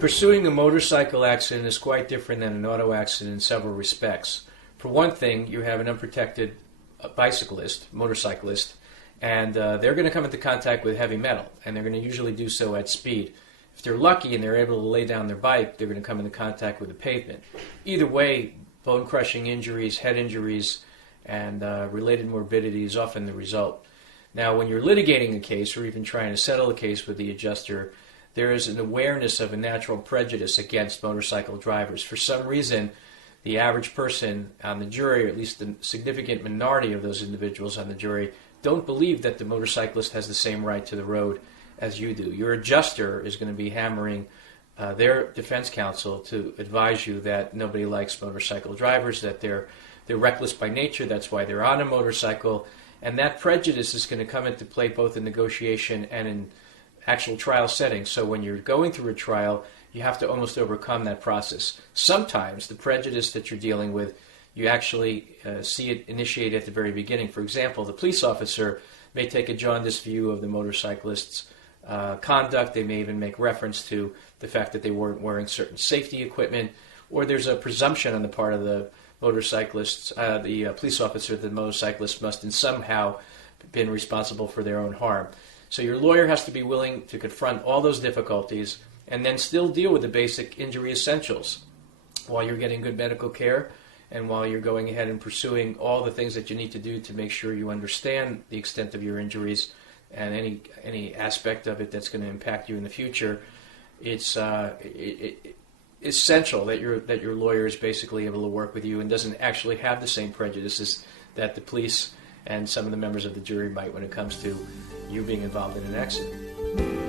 Pursuing a motorcycle accident is quite different than an auto accident in several respects. For one thing, you have an unprotected motorcyclist, and they're going to come into contact with heavy metal, and they're going to usually do so at speed. If they're lucky and they're able to lay down their bike, they're going to come into contact with the pavement. Either way, bone-crushing injuries, head injuries, and related morbidity is often the result. Now, when you're litigating a case or even trying to settle a case with the adjuster, there is an awareness of a natural prejudice against motorcycle drivers. For some reason, the average person on the jury, or at least the significant minority of those individuals on the jury, don't believe that the motorcyclist has the same right to the road as you do. Your adjuster is going to be hammering their defense counsel to advise you that nobody likes motorcycle drivers, that they're reckless by nature, that's why they're on a motorcycle, and that prejudice is going to come into play both in negotiation and in actual trial settings. So when you're going through a trial, you have to almost overcome that process. Sometimes the prejudice that you're dealing with, you actually see it initiate at the very beginning. For example, the police officer may take a jaundiced view of the motorcyclist's conduct. They may even make reference to the fact that they weren't wearing certain safety equipment, or there's a presumption on the part of the motorcyclists, the police officer, that the motorcyclist must in somehow been responsible for their own harm. So your lawyer has to be willing to confront all those difficulties and then still deal with the basic injury essentials while you're getting good medical care and while you're going ahead and pursuing all the things that you need to do to make sure you understand the extent of your injuries and any aspect of it that's going to impact you in the future. It's essential that your lawyer is basically able to work with you and doesn't actually have the same prejudices that the police and some of the members of the jury might when it comes to you being involved in an accident.